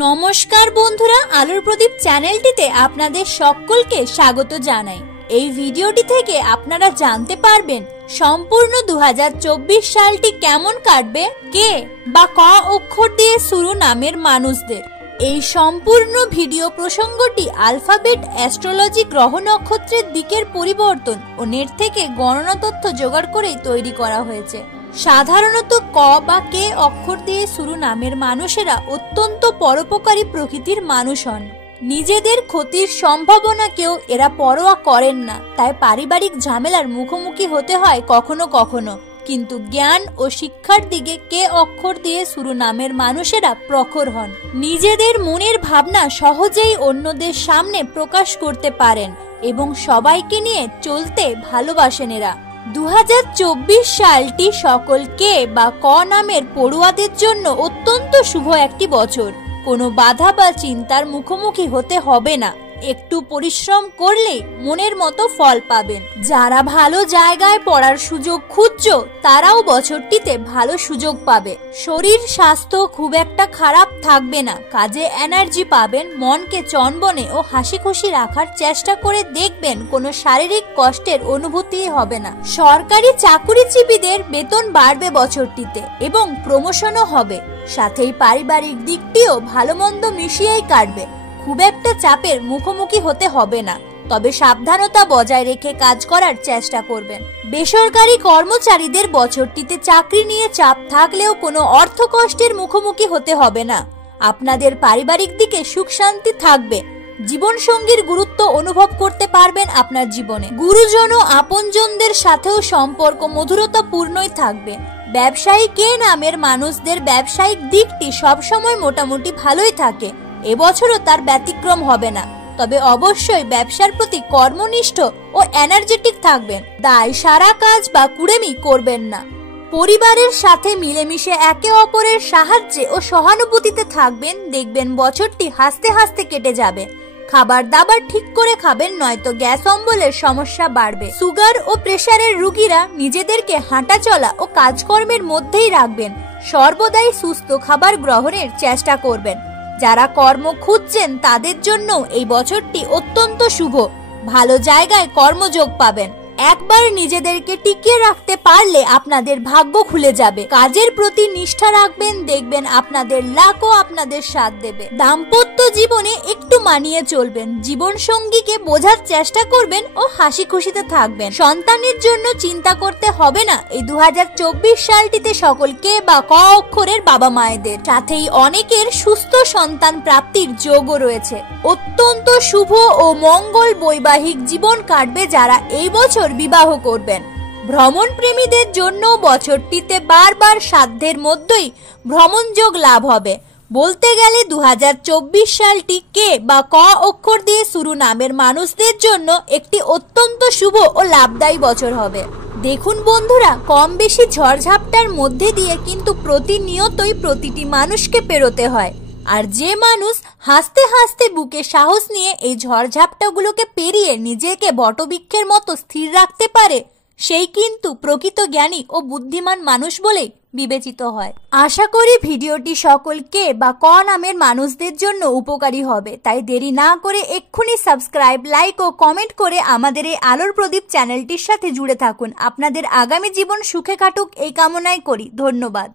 নমস্কার বন্ধুরা, আলোর প্রদীপ চ্যানেলটিতে আপনাদের সকলকে স্বাগত জানাই। এই ভিডিওটি থেকে আপনারা জানতে পারবেন সম্পূর্ণ 2024 সালটি কেমন কাটবে কে বা ক অক্ষর দিয়ে শুরু নামের মানুষদের। এই সম্পূর্ণ ভিডিও প্রসঙ্গটি আলফাবেট অ্যাস্ট্রোলজি গ্রহ নক্ষত্রের দিকের পরিবর্তন ও নেট থেকে গণনা তথ্য জোগাড় করেই তৈরি করা হয়েছে। সাধারণত ক বা কে অক্ষর দিয়ে শুরু নামের মানুষেরা অত্যন্ত পরোপকারী প্রকৃতির মানুষ হন। নিজেদের ক্ষতির সম্ভাবনাকেও এরা পরোয়া করেন না, তাই পারিবারিক ঝামেলার মুখোমুখি হতে হয় কখনো কখনো। কিন্তু জ্ঞান ও শিক্ষার দিকে কে অক্ষর দিয়ে শুরু নামের মানুষেরা প্রখর হন। নিজেদের মনের ভাবনা সহজেই অন্যদের সামনে প্রকাশ করতে পারেন এবং সবাইকে নিয়ে চলতে ভালোবাসেন এরা। 2024 সালটি সকল কে বা ক নামের পড়ুয়াদের জন্য অত্যন্ত শুভ একটি বছর। কোনো বাধা বা চিন্তার মুখোমুখি হতে হবে না, একটু পরিশ্রম করলে মনের মতো ফল পাবেন। যারা ভালো জায়গায় পড়ার সুযোগ খুঁজছো তারাও বছরটিতে ভালো সুযোগ পাবে। শরীর স্বাস্থ্য খুব একটা খারাপ থাকবে না, কাজে এনার্জি পাবেন, মনকে চনবনে ও হাসি খুশি রাখার চেষ্টা করে দেখবেন কোনো শারীরিক কষ্টের অনুভূতি হবে না। সরকারি চাকুরিজীবীদের বেতন বাড়বে বছরটিতে এবং প্রমোশনও হবে, সাথেই পারিবারিক দিকটিও ভালো মন্দ মিশিয়েই কাটবে। খুব একটা চাপের মুখোমুখি হতে হবে না, তবে সাবধানতা বজায় রেখে কাজ করার চেষ্টা করবেন। বেসরকারি কর্মচারীদের বছরটিতে চাকরি নিয়ে চাপ থাকলেও কোনো অর্থ কষ্টের মুখোমুখি হতে হবে না। আপনাদের পারিবারিক দিকে সুখ শান্তি থাকবে। জীবন সঙ্গীর গুরুত্ব অনুভব করতে পারবেন আপনার জীবনে। গুরুজন ও আপনজনদের সাথেও সম্পর্ক মধুরতাপূর্ণই থাকবে। ব্যবসায়ী কে নামের মানুষদের ব্যবসায়িক দিকটি সবসময় মোটামুটি ভালোই থাকে, এবছরও তার ব্যতিক্রম হবে না। তবে অবশ্যই ব্যবসার প্রতি কর্মনিষ্ঠ ও এনার্জেটিক থাকবেন। দায় সারা কাজ বা কুড়েমি করবেন না। পরিবারের সাথে মিলেমিশে একে অপরের সাহায্যে ও সহানুভূতিতে থাকবেন, দেখবেন বছরটি হাসতে হাসতে কেটে যাবে। খাবার দাবার ঠিক করে খাবেন, নয়তো গ্যাস অম্বলের সমস্যা বাড়বে। সুগার ও প্রেসারের রোগীরা নিজেদেরকে হাঁটা চলা ও কাজকর্মের মধ্যেই রাখবেন। সর্বদাই সুস্থ খাবার গ্রহণের চেষ্টা করবেন। যারা কর্ম খুঁজছেন তাদের জন্য এই বছরটি অত্যন্ত শুভ। ভালো জায়গায় কর্মযোগ পাবেন। একবার নিজেদেরকে টিকিয়ে রাখতে পারলে আপনাদের ভাগ্য খুলে যাবে। কাজের প্রতি নিষ্ঠা রাখবেন, দেখবেন আপনাদের লাকও আপনাদের সাথ দেবে। দাম্পত্য জীবনে একটু মানিয়ে চলবেন, জীবন সঙ্গীকে বোঝার চেষ্টা করবেন ও হাসি খুশিতে থাকবেন। সন্তানের জন্য চিন্তা করতে হবে না এই 2024 সালটিতে সকল কে বা ক অক্ষরের বাবা মায়েদের। সাথেই অনেকের সুস্থ সন্তান প্রাপ্তির যোগও রয়েছে। অত্যন্ত শুভ ও মঙ্গল বৈবাহিক জীবন কাটবে যারা এই বছর বিবাহ করবেন। ভ্রমণ প্রেমীদের জন্য বছরটিতে বারবার সাধ্যের মধ্যেই ভ্রমণ যোগ লাভ হবে। বলতে গেলে 2024 সালটি কে বা ক অক্ষর দিয়ে শুরু নামের মানুষদের জন্য একটি অত্যন্ত শুভ ও লাভদায়ী বছর হবে। দেখুন বন্ধুরা, কম বেশি ঝড়ঝাপটার মধ্যে দিয়ে কিন্তু প্রতিনিয়তই প্রতিটি মানুষকে পেরোতে হয়। আর যে মানুষ হাসতে হাসতে বুকে সাহস নিয়ে এই ঝড়ঝাপটাগুলোকে পেরিয়ে নিজেকে বটবৃক্ষের মতো স্থির রাখতে পারে, সেই কিন্তু প্রকৃত জ্ঞানী ও বুদ্ধিমান মানুষ বলেই বিবেচিত হয়। আশা করি ভিডিওটি সকল কে বা ক নামের মানুষদের জন্য উপকারী হবে। তাই দেরি না করে এক্ষুনি সাবস্ক্রাইব, লাইক ও কমেন্ট করে আমাদের এই আলোর প্রদীপ চ্যানেলটির সাথে জুড়ে থাকুন। আপনাদের আগামী জীবন সুখে কাটুক এই কামনাই করি। ধন্যবাদ।